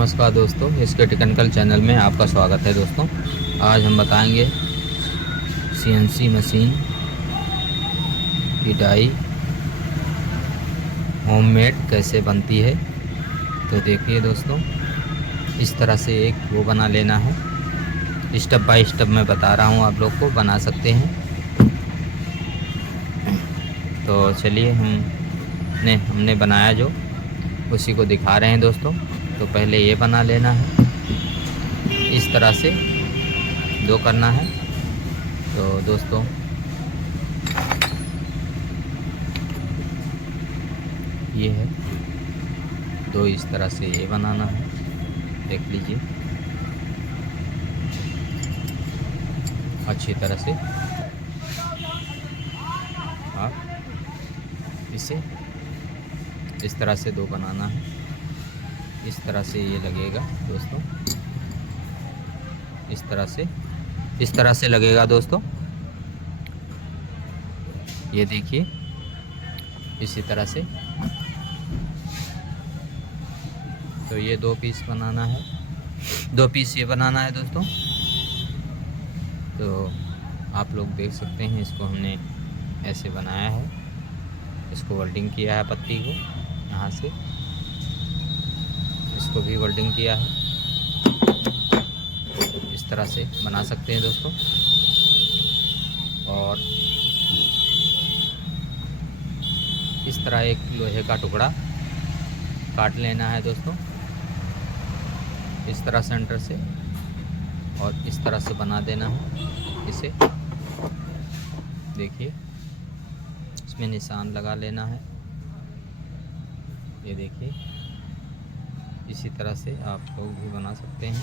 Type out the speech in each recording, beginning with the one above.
नमस्कार दोस्तों, इसके टेक्निकल चैनल में आपका स्वागत है। दोस्तों आज हम बताएंगे सीएनसी मशीन की डाई होममेड कैसे बनती है। तो देखिए दोस्तों, इस तरह से एक वो बना लेना है। स्टेप बाय स्टेप मैं बता रहा हूँ, आप लोग को बना सकते हैं। तो चलिए हमने बनाया जो उसी को दिखा रहे हैं दोस्तों। तो पहले ये बना लेना है, इस तरह से दो करना है। तो दोस्तों ये है दो, इस तरह से ये बनाना है। देख लीजिए अच्छी तरह से आप इसे इस तरह से दो बनाना है। इस तरह से ये लगेगा दोस्तों, इस तरह से लगेगा दोस्तों। ये देखिए इसी तरह से। तो ये दो पीस बनाना है, दो पीस ये बनाना है दोस्तों। तो आप लोग देख सकते हैं, इसको हमने ऐसे बनाया है। इसको वेल्डिंग किया है पत्ती को, यहाँ से इसको भी वेल्डिंग किया है। इस तरह से बना सकते हैं दोस्तों। और इस तरह एक लोहे का टुकड़ा काट लेना है दोस्तों, इस तरह सेंटर से, और इस तरह से बना देना है इसे। देखिए इसमें निशान लगा लेना है। ये देखिए इसी तरह से आप लोग भी बना सकते हैं।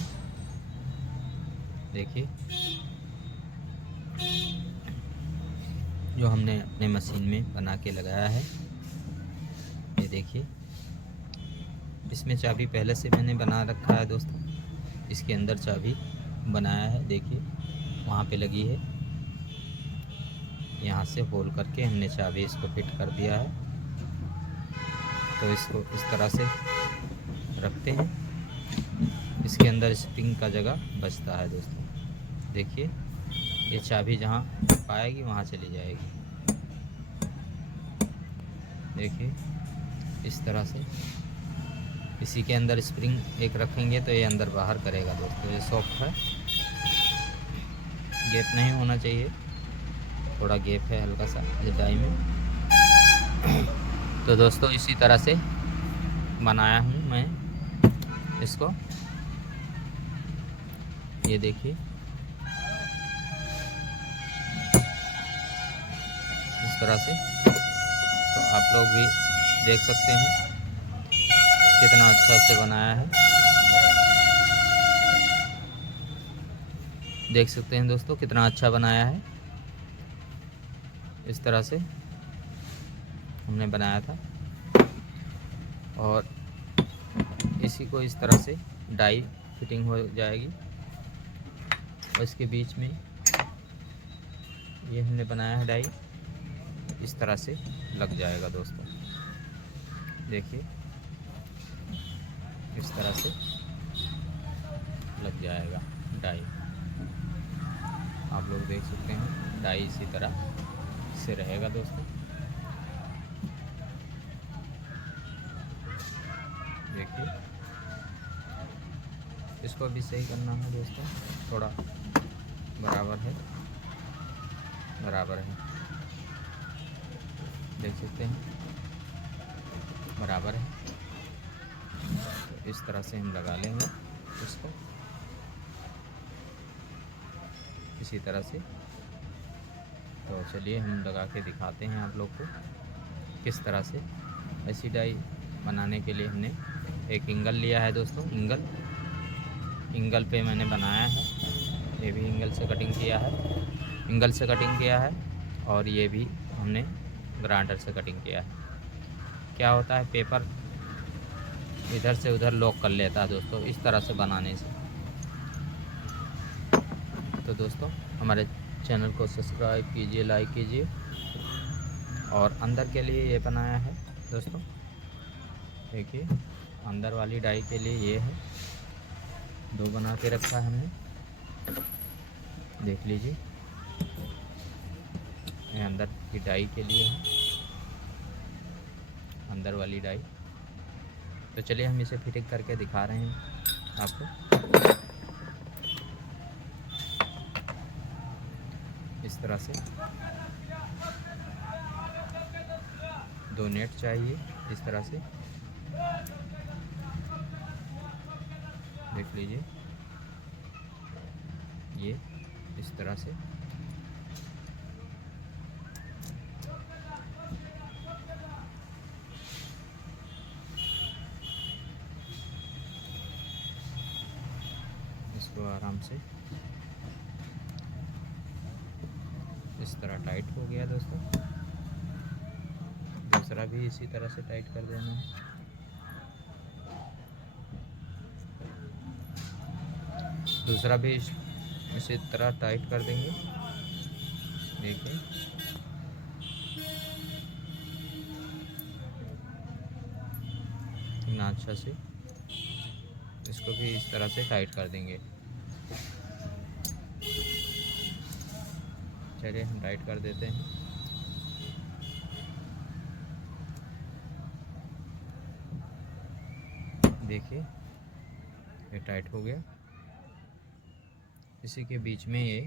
देखिए जो हमने अपने मशीन में बना के लगाया है, ये देखिए। इसमें चाबी पहले से मैंने बना रखा है दोस्तों, इसके अंदर चाबी बनाया है। देखिए वहाँ पे लगी है, यहाँ से होल करके हमने चाबी इसको फिट कर दिया है। तो इसको इस तरह से रखते हैं, इसके अंदर स्प्रिंग का जगह बचता है दोस्तों। देखिए ये चाबी जहाँ पाएगी वहाँ चली जाएगी। देखिए इस तरह से इसी के अंदर स्प्रिंग एक रखेंगे तो ये अंदर बाहर करेगा दोस्तों। ये सॉफ्ट है, गैप नहीं होना चाहिए, थोड़ा गैप है हल्का सा इस डाई में। तो दोस्तों इसी तरह से बनाया हूँ मैं इसको। ये देखिए इस तरह से। तो आप लोग भी देख सकते हैं कितना अच्छा से बनाया है। देख सकते हैं दोस्तों कितना अच्छा बनाया है। इस तरह से हमने बनाया था, और इसी को इस तरह से डाई फिटिंग हो जाएगी। और इसके बीच में ये हमने बनाया है डाई, इस तरह से लग जाएगा दोस्तों। देखिए इस तरह से लग जाएगा डाई। आप लोग देख सकते हैं डाई इसी तरह से रहेगा दोस्तों। देखिए इसको भी सही करना है दोस्तों, थोड़ा बराबर है, बराबर है। देख सकते हैं बराबर है। तो इस तरह से हम लगा लेंगे इसको, इसी तरह से। तो चलिए हम लगा के दिखाते हैं आप लोग को किस तरह से। ऐसी डाई बनाने के लिए हमने एक इंगल लिया है दोस्तों। इंगल पे मैंने बनाया है। ये भी इंगल से कटिंग किया है, और ये भी हमने ग्राइंडर से कटिंग किया है। क्या होता है, पेपर इधर से उधर लॉक कर लेता है दोस्तों, इस तरह से बनाने से। तो दोस्तों हमारे चैनल को सब्सक्राइब कीजिए, लाइक कीजिए। और अंदर के लिए ये बनाया है दोस्तों। देखिए अंदर वाली डाई के लिए ये है। दो बना के रखा है हमने, देख लीजिए। ये अंदर की डाई के लिए है, अंदर वाली डाई। तो चलिए हम इसे फिटिंग करके दिखा रहे हैं आपको। इस तरह से 2 नेट चाहिए, इस तरह से देख लीजिए। ये इस तरह से इसको आराम से इस तरह टाइट हो गया दोस्तों। दूसरा भी इसी तरह से टाइट कर देना है। दूसरा भी इसी तरह टाइट कर देंगे, देखिए। इतना अच्छा से इसको भी इस तरह से टाइट कर देंगे। चलिए हम टाइट कर देते हैं। देखिए ये टाइट हो गया। इसी के बीच में ये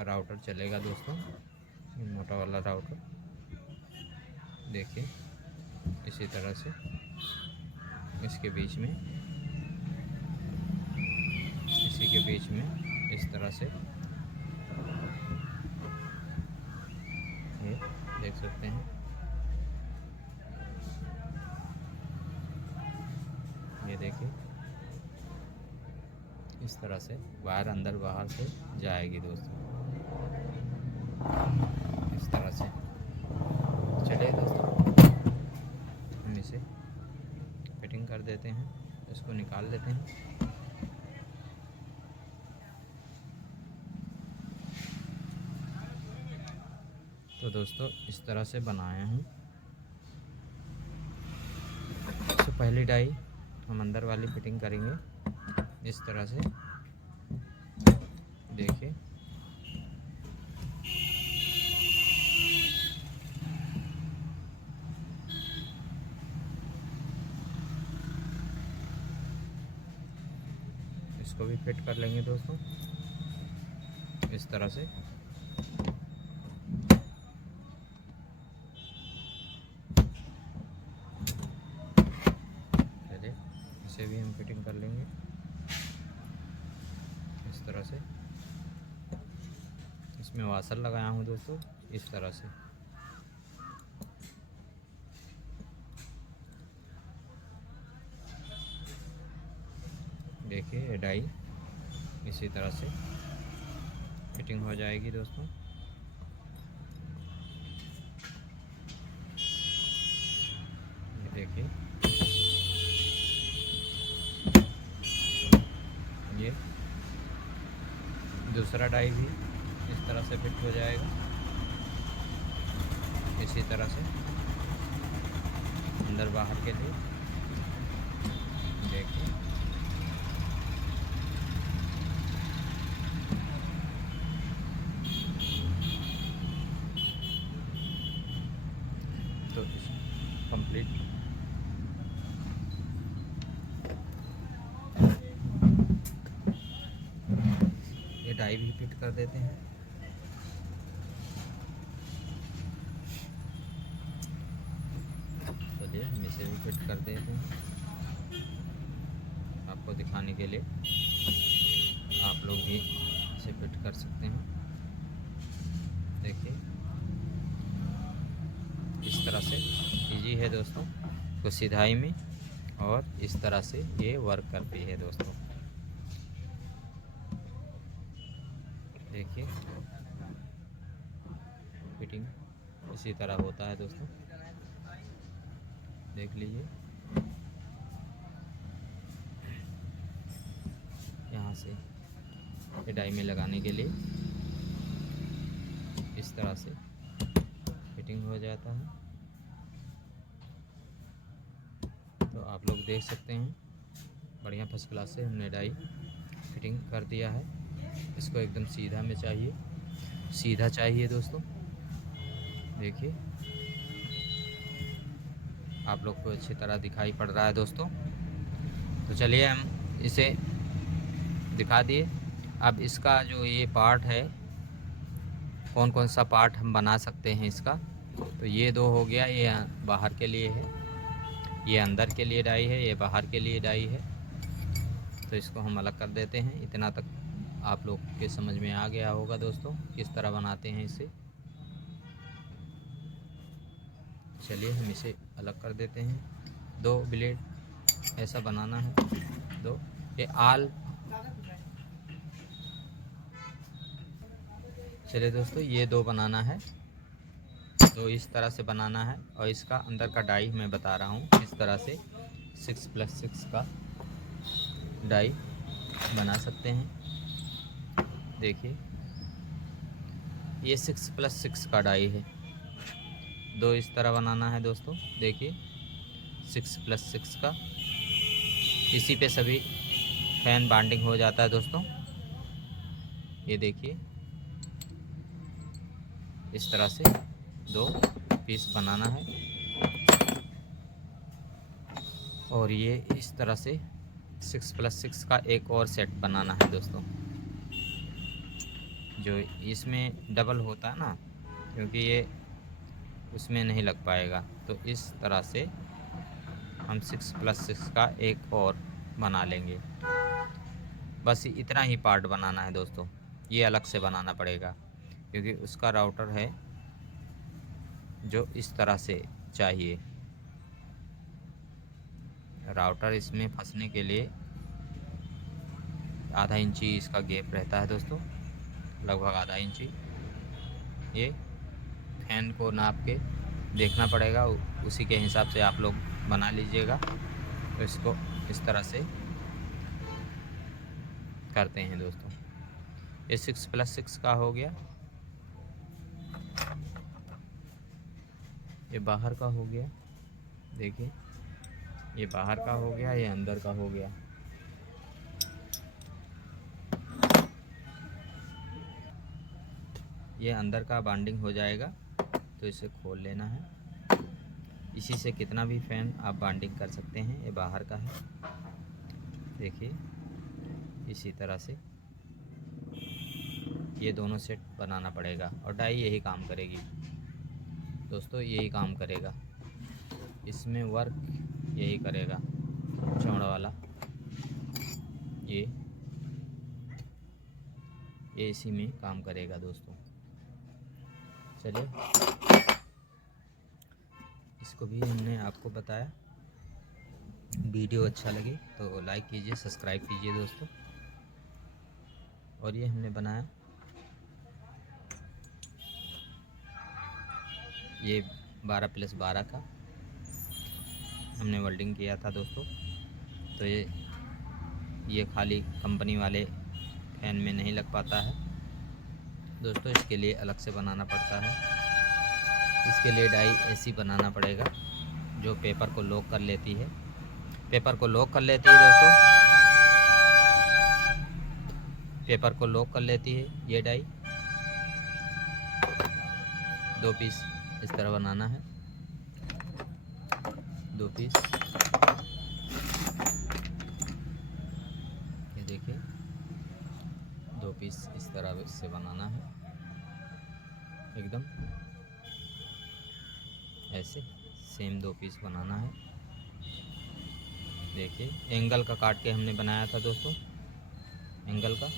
राउटर चलेगा दोस्तों, मोटा वाला राउटर। देखिए इसी तरह से इसके बीच में, इसी के बीच में इस तरह से ये देख सकते हैं। ये देखिए इस तरह से वायर अंदर बाहर से जाएगी दोस्तों, इस तरह से। चलिए दोस्तों हम इसे फिटिंग कर देते हैं, इसको निकाल लेते हैं। तो दोस्तों इस तरह से बनाया हूँ। तो पहली डाई हम अंदर वाली फिटिंग करेंगे इस तरह से, देखिए। इसको भी फिट कर लेंगे दोस्तों इस तरह से। चलिए इसे भी हम फिटिंग कर लेंगे इस तरह से। इसमें वाशर लगाया हूँ दोस्तों इस तरह से। देखिए डाई इसी तरह से फिटिंग हो जाएगी दोस्तों। ये देखिए ये दूसरा डाई भी इस तरह से फिट हो जाएगा, इसी तरह से अंदर बाहर के लिए। देखिए तो कंप्लीट ये डाई भी फिट कर देते हैं। चलिए हम इसे भी फिट कर देते हैं आपको दिखाने के लिए। आप लोग भी इसे फिट कर सकते हैं। देखिए इस तरह से इजी है दोस्तों, तो सिधाई में और इस तरह से ये वर्क करती है दोस्तों। देखिए फिटिंग इसी तरह होता है दोस्तों, देख लीजिए। यहाँ से ये डाई में लगाने के लिए इस तरह से फिटिंग हो जाता है। तो आप लोग देख सकते हैं बढ़िया फर्स्ट क्लास से हमने डाई फिटिंग कर दिया है। इसको एकदम सीधा में चाहिए, सीधा चाहिए दोस्तों। देखिए आप लोग को अच्छी तरह दिखाई पड़ रहा है दोस्तों। तो चलिए हम इसे दिखा दिए। अब इसका जो ये पार्ट है, कौन कौन सा पार्ट हम बना सकते हैं इसका, तो ये दो हो गया, ये बाहर के लिए है, ये अंदर के लिए डाई है, ये बाहर के लिए डाई है। तो इसको हम अलग कर देते हैं। इतना तक आप लोग के समझ में आ गया होगा दोस्तों किस तरह बनाते हैं इसे। चलिए हम इसे अलग कर देते हैं। दो ब्लेड ऐसा बनाना है, दो ये आल। चलिए दोस्तों ये दो बनाना है, तो इस तरह से बनाना है। और इसका अंदर का डाई मैं बता रहा हूँ इस तरह से 6+6 का डाई बना सकते हैं। देखिए ये 6+6 का डाई है, दो इस तरह बनाना है दोस्तों। देखिए 6+6 का, इसी पे सभी फैन बाइंडिंग हो जाता है दोस्तों। ये देखिए इस तरह से दो पीस बनाना है। और ये इस तरह से 6+6 का एक और सेट बनाना है दोस्तों, जो इसमें डबल होता है ना, क्योंकि ये उसमें नहीं लग पाएगा। तो इस तरह से हम 6+6 का एक और बना लेंगे। बस इतना ही पार्ट बनाना है दोस्तों, ये अलग से बनाना पड़ेगा क्योंकि उसका राउटर है जो इस तरह से चाहिए। राउटर इसमें फंसने के लिए आधा इंची इसका गैप रहता है दोस्तों, लगभग आधा इंची। ये फैन को नाप के देखना पड़ेगा, उसी के हिसाब से आप लोग बना लीजिएगा। तो इसको इस तरह से करते हैं दोस्तों। ये 6+6 का हो गया, ये बाहर का हो गया। देखिए ये बाहर का हो गया, ये अंदर का हो गया। ये अंदर का बाइंडिंग हो जाएगा, तो इसे खोल लेना है। इसी से कितना भी फैन आप बाइंडिंग कर सकते हैं। ये बाहर का है, देखिए इसी तरह से ये दोनों सेट बनाना पड़ेगा। और डाई यही काम करेगी दोस्तों, यही काम करेगा, इसमें वर्क यही करेगा। चौड़ा वाला ये इसी में काम करेगा दोस्तों। चलिए इसको भी हमने आपको बताया। वीडियो अच्छा लगे तो लाइक कीजिए, सब्सक्राइब कीजिए दोस्तों। और ये हमने बनाया, ये 12+12 का हमने वेल्डिंग किया था दोस्तों। तो ये खाली कंपनी वाले फैन में नहीं लग पाता है दोस्तों, इसके लिए अलग से बनाना पड़ता है। इसके लिए डाई ऐसी बनाना पड़ेगा जो पेपर को लॉक कर लेती है, पेपर को लॉक कर लेती है दोस्तों, पेपर को लॉक कर लेती है ये डाई। दो पीस इस तरह बनाना है, दो पीस। ये देखिए दो पीस इस तरह से बनाना है, एकदम ऐसे सेम दो पीस बनाना है। देखिए एंगल का काट के हमने बनाया था दोस्तों, एंगल का।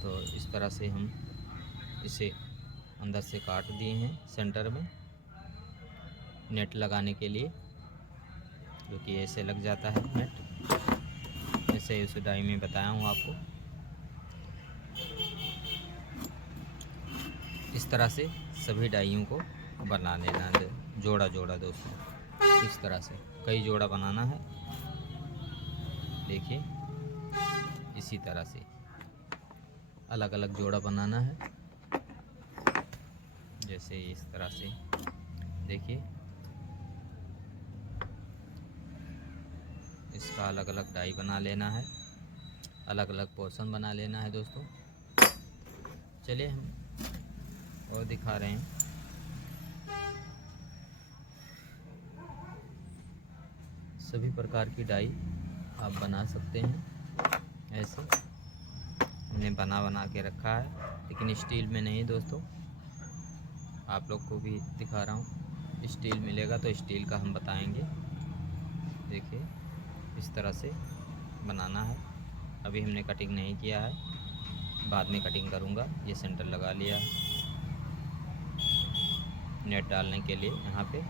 तो इस तरह से हम इसे अंदर से काट दिए हैं सेंटर में नेट लगाने के लिए, जो कि ऐसे लग जाता है नेट, ऐसे उस डाई में बताया हूँ आपको। इस तरह से सभी डाइयों को बना लेना है, जोड़ा जोड़ा दोस्तों। इस तरह से कई जोड़ा बनाना है, देखिए इसी तरह से अलग अलग जोड़ा बनाना है, जैसे इस तरह से देखिए। इस इसका अलग अलग डाई बना लेना है, अलग अलग पोर्शन बना लेना है दोस्तों। चलिए हम और दिखा रहे हैं। सभी प्रकार की डाई आप बना सकते हैं। ऐसे हमने बना के रखा है, लेकिन स्टील में नहीं दोस्तों। आप लोग को भी दिखा रहा हूँ, स्टील मिलेगा तो स्टील का हम बताएंगे। देखिए इस तरह से बनाना है। अभी हमने कटिंग नहीं किया है, बाद में कटिंग करूँगा। ये सेंटर लगा लिया है नेट डालने के लिए। यहाँ पे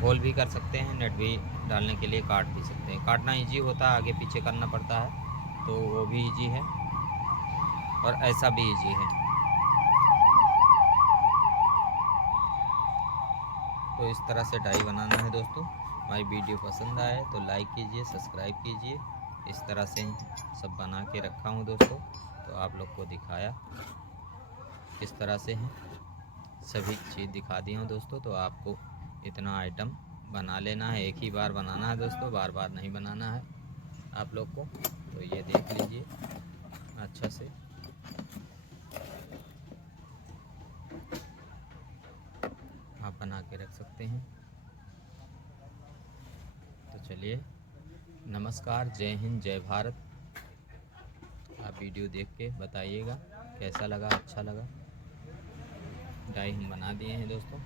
होल भी कर सकते हैं, नेट भी डालने के लिए काट भी सकते हैं। काटना इजी होता है, आगे पीछे करना पड़ता है तो वो भी इजी है और ऐसा भी इजी है। तो इस तरह से डाई बनाना है दोस्तों। हमारी वीडियो पसंद आए तो लाइक कीजिए, सब्सक्राइब कीजिए। इस तरह से सब बना के रखा हूँ दोस्तों, तो आप लोग को दिखाया किस तरह से है, सभी चीज़ दिखा दी हूँ दोस्तों। तो आपको इतना आइटम बना लेना है, एक ही बार बनाना है दोस्तों, बार बार नहीं बनाना है आप लोग को। तो ये देख लीजिए अच्छा से। आप बना के रख सकते हैं। तो चलिए, नमस्कार, जय हिंद, जय भारत। आप वीडियो देख के बताइएगा कैसा लगा, अच्छा लगा। डाई हम बना दिए हैं दोस्तों।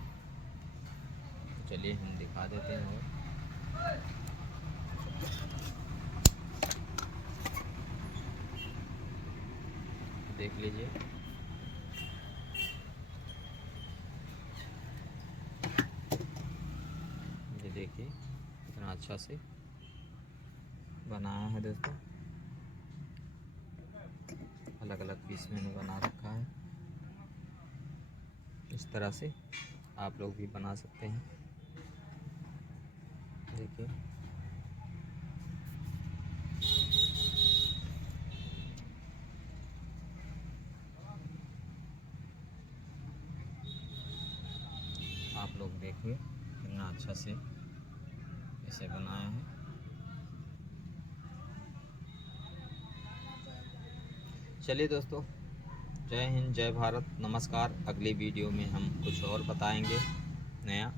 तो चलिए हम दिखा देते हैं और देख लीजिए। ये देखिए कितना अच्छा से बनाया है दोस्तों। अलग अलग पीस मैंने बना रखा है। इस तरह से आप लोग भी बना सकते हैं। देखिए आप लोग देखिए कितना अच्छा से इसे बनाया है। चलिए दोस्तों, जय हिंद, जय भारत, नमस्कार। अगली वीडियो में हम कुछ और बताएंगे नया।